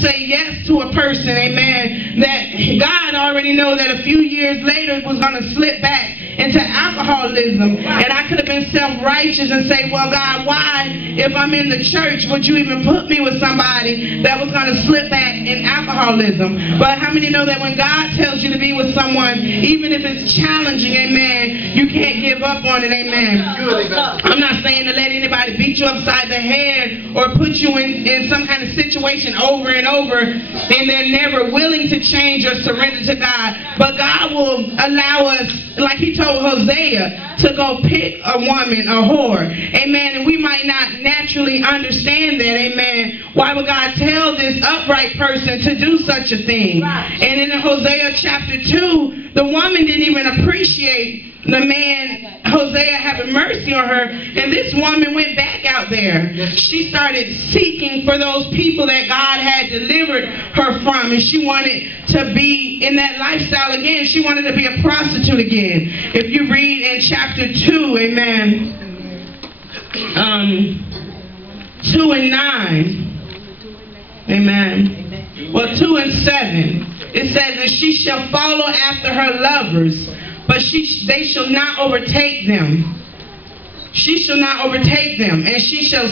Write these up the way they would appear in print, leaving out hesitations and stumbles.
say yes to a person, amen, that God already know that a few years later was going to slip back into alcoholism. And I could have been self-righteous and say, well, God, why, if I'm in the church, would you even put me with somebody that was going to slip back in alcoholism? But how many know that when God tells you to be with someone, even if it's challenging, amen, you can't give up on it, amen. I'm not saying to let anybody beat you upside the head or put you in some kind of situation over and over, and they're never willing to change or surrender to God. But God will allow us, like he told Hosea, to go pick a woman, a whore, amen. And we might not naturally understand that, amen. Why would God tell this upright person to do such a thing? And in Hosea chapter 2, the woman didn't even appreciate the man, Hosea, having mercy on her, and this woman went back out there. She started seeking for those people that God had delivered her from, and she wanted to be in that lifestyle again. She wanted to be a prostitute again. If you read in chapter 2, amen, 2 and 9, amen, well, 2 and 7, it says that she shall follow after her lovers, but they shall not overtake them. She shall not overtake them, and she shall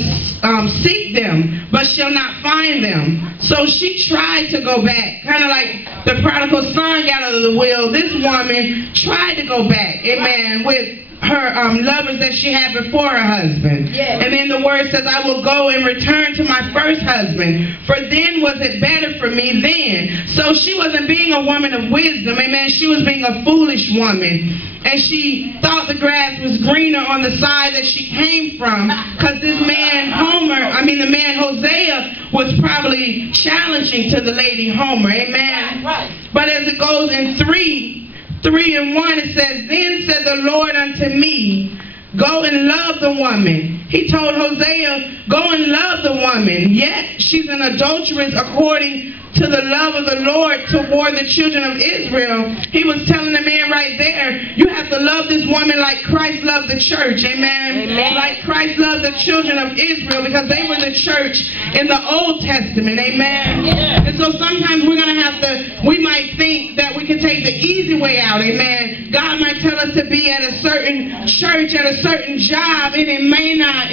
seek them, but shall not find them. So she tried to go back, kind of like the prodigal son got out of the will. This woman tried to go back, amen, with her lovers that she had before her husband. Yes. And then the word says, I will go and return to my first husband, for then was it better for me then. So she wasn't being a woman of wisdom, amen. She was being a foolish woman. And she thought the grass was greener on the side that she came from, because this man the man Hosea was probably challenging to the lady Homer, amen. Right. But as it goes in 3 and 1, it says, then said the Lord unto me, go and love the woman. He told Hosea, go and love the woman. Yet she's an adulteress according to the love of the Lord toward the children of Israel. He was telling the man right there, you have to love this woman like Christ loved the church, amen? Amen. Like Christ loved the children of Israel, because they were the church in the Old Testament, amen? Yeah. And so sometimes we might think that we can take the easy way out, amen? God might tell us to be at a certain church, at a certain job, and it might not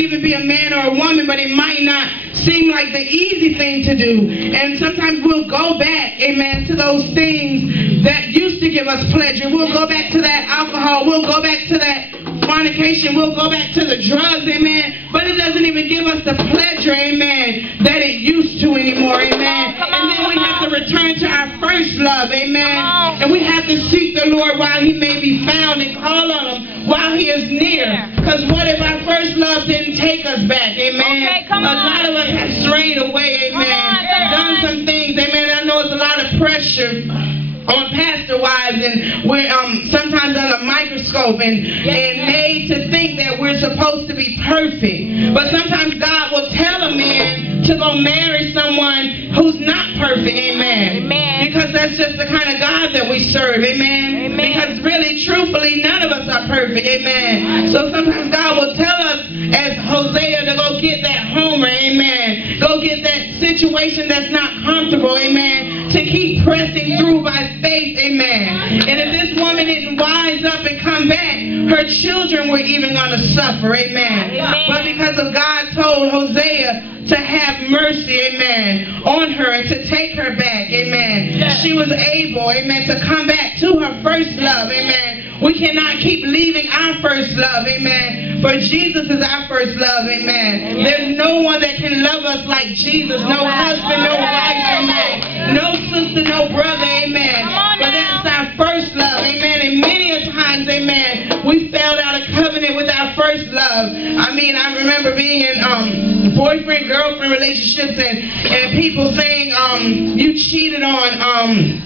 even be a man or a woman, but it might not seem like the easy thing to do. And sometimes we'll go back, amen, to those things that used to give us pleasure. We'll go back to that alcohol. We'll go back to that fornication. We'll go back to the drugs, amen. But it doesn't even give us the pleasure, amen, that it used to anymore, amen. And then we have to return to our first love, amen. And we have to seek the Lord while he may be found, and call on him while he is near. Because what if our first love didn't take us back, amen? A lot of us have strayed away, amen. Done some things, amen. I know it's a lot of pressure on pastor wives, and we're sometimes under a microscope and made to think that we're supposed to be perfect. But sometimes God will tell a man to go marry someone who's not perfect, amen. Amen. Because that's just the kind of God that we serve, amen. Amen. Because really, truthfully, none of us are perfect, amen. So sometimes God will tell us, as Hosea, to go get that Homer, amen. Go get that situation that's not comfortable, amen. To keep pressing through by faith, amen. And if this woman didn't wise up and come back, her children were even going to suffer, amen. But because of God told Hosea to have mercy, amen, on her and to take her back, amen, she was able, amen, to come back to her first love, amen. We cannot keep leaving our first love, amen, for Jesus is our first love, amen. There's no one that can love us like Jesus. No husband, no wife, amen. No sister, no brother, amen. But that's our first love, amen. And many a times, amen, we failed out of covenant with our first love. I mean, I remember being in boyfriend-girlfriend relationships and people saying, you cheated on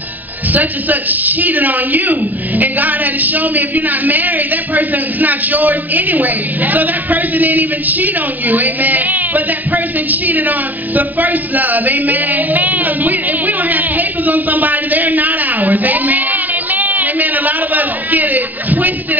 such and such cheated on you, and God had to show me, if you're not married, that person's not yours anyway. So that person didn't even cheat on you, amen. But that person cheated on the first love, amen. Because if we don't have papers on somebody, they're not ours, amen. Amen. A lot of us get it twisted